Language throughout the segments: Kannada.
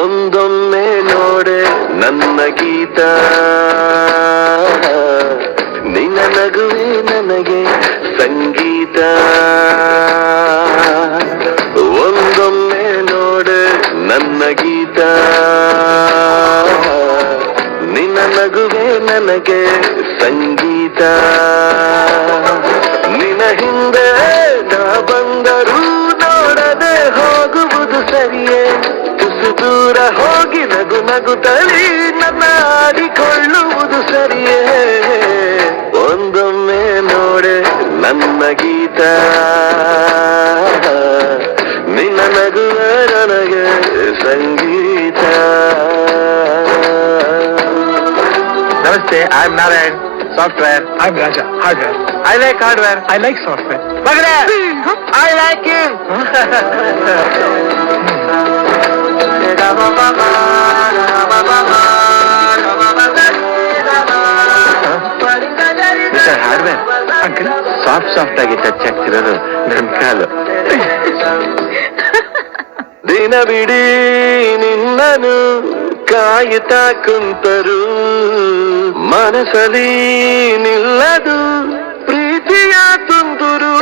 ಒಂದೊಮ್ಮೆ ನೋಡೆ ನನ್ನ ಗೀತ, ನಿನ್ನ ನಗುವೆ ನನಗೆ ಸಂಗೀತ. ಒಂದೊಮ್ಮೆ ನೋಡೆ ನನ್ನ ಗೀತ, ನಿನ್ನ ನಗುವೆ ನನಗೆ ಸಂಗೀತ. ನಿನ್ನ ಹಿಂದೆ ನಾ ಬಂದರೂ ನೋಡದೆ ಹೋಗುವುದು ಸರಿಯೇ, ತುಸು ದೂರ ಹೋಗಿ ನಗು ನಗುತ್ತಲೇ ನನ್ನ ಆಡಿಕೊಳ್ಳುವುದು ಸರಿಯೇ. ಒಂದೊಮ್ಮೆ ನೋಡೆ ನನ್ನ ಗೀತ, ನಿನ್ನ ನಗುವ ನನಗೆ ಸಂಗೀತ. ನಮಸ್ತೆ, I am Narayan, software. I am Raja, hardware. I like hardware. I like software. ಮಗನೇ, I like him. Mister hardware, uncle, soft ಆಗಿ ಟಚ್ ಆಗ್ತಿರೋದು ನನ್ನ ಕಾಲು. ದಿನವಿಡೀ ನಿನ್ನನು ಕಾಯುತ್ತಾ ಕುಂತರು, ಮನಸಲಿ ನಿಲ್ಲದು ಪ್ರೀತಿಯ ತುಂತುರು.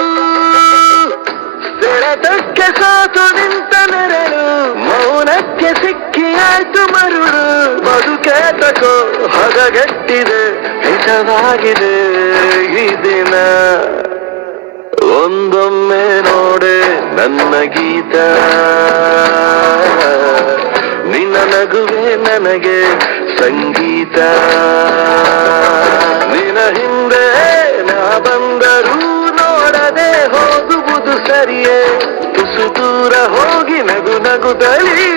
ಸೆಳೆತಕ್ಕೆ ಸಾತು ನಿಂತ ನೆರಳು, ಮೌನಕ್ಕೆ ಸಿಕ್ಕಿ ಆಯ್ತು ಮರುಳು. ಬದುಕೆ ತಕೋ ಹದಗೆಟ್ಟಿದೆ, ಹಿತವಾಗಿದೆ ಈ ದಿನ. ಒಂದೊಮ್ಮೆ ನೋಡೆ ನನ್ನ ಗೀತ, ನಿನ್ನ ನಗುವೆ ನನಗೆ ಸಂಗೀತ. ನಿನ್ನ ಹಿಂದೆ ನಾ ಬಂದರೂ ನೋಡದೆ ಹೋಗುವುದು ಸರಿಯೇ, ತುಸು ದೂರ ಹೋಗಿ ನಗು ನಗುತ್ತಲೇ